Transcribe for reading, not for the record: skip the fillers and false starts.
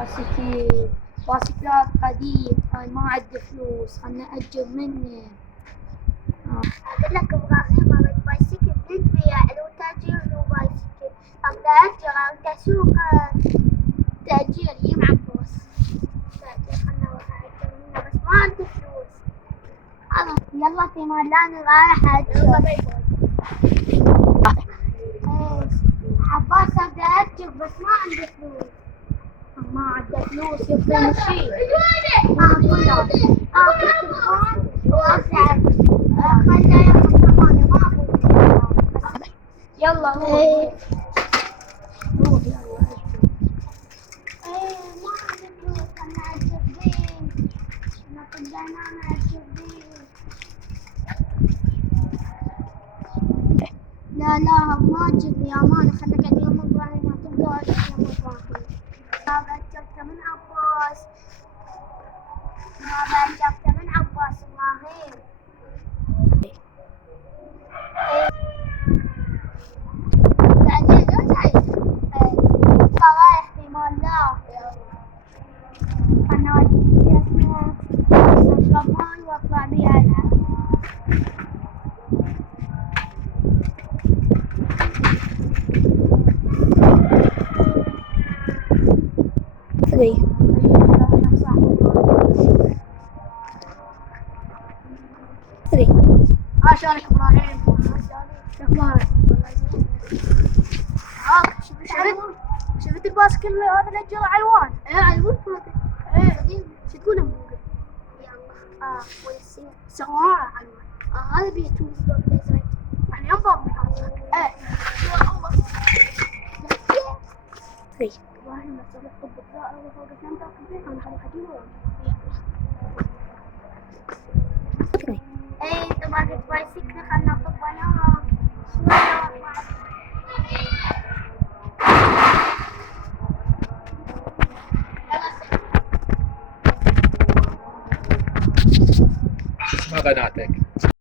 باسكيل باسكلات قديم، هاي ما عندي فلوس، خلنا نأجر منه. أقول لك إبراهيم أريد بايسكل للبيع، لو تأجير له بايسكل أبدا أجر أريد أسوق تأجير يم عباس تأجير، خلنا أروح أأجر منه بس ما عندي فلوس. يلا في مالان رايح أأجر. عباس أبدا أأجر بس ما عندي فلوس. ما عنده فلوس يبغى شيء. آخذ تلفون وأرجع خلنا ياخذ كمان ما أبغى. يلا روح. روح يلا أجر. ما عندي فلوس، خلنا أأجر بيه. نقدر أنا أأجر بيه. لا ما أجر يا أمانة، خلنا قاعد يوم إبراهيم ما تبغى أجر يوم إبراهيم. ما أجرته من عباس، ما أجرته من عباس إبراهيم. بعدين لا تعيد. رايح في مال لا. أنا أودي اسمه أشرب ماي وأطلع بيه ألعب. شلونك ابراهيم؟ شو اخبارك؟ شفت الباسكل هذا اللي اجره علوان؟ على الوفرة. شو تقول ابوك؟ يلا ويسير سواء علوان. هذا بيته بالأزرق. يعني انضم من هذا. ابراهيم بس اروح طب الدائرة وفوق الشنطة البيت انا خليك اجيبه. انت ما قلت بايسكل، خلنا نطب انا شوية. اسمها قناتك.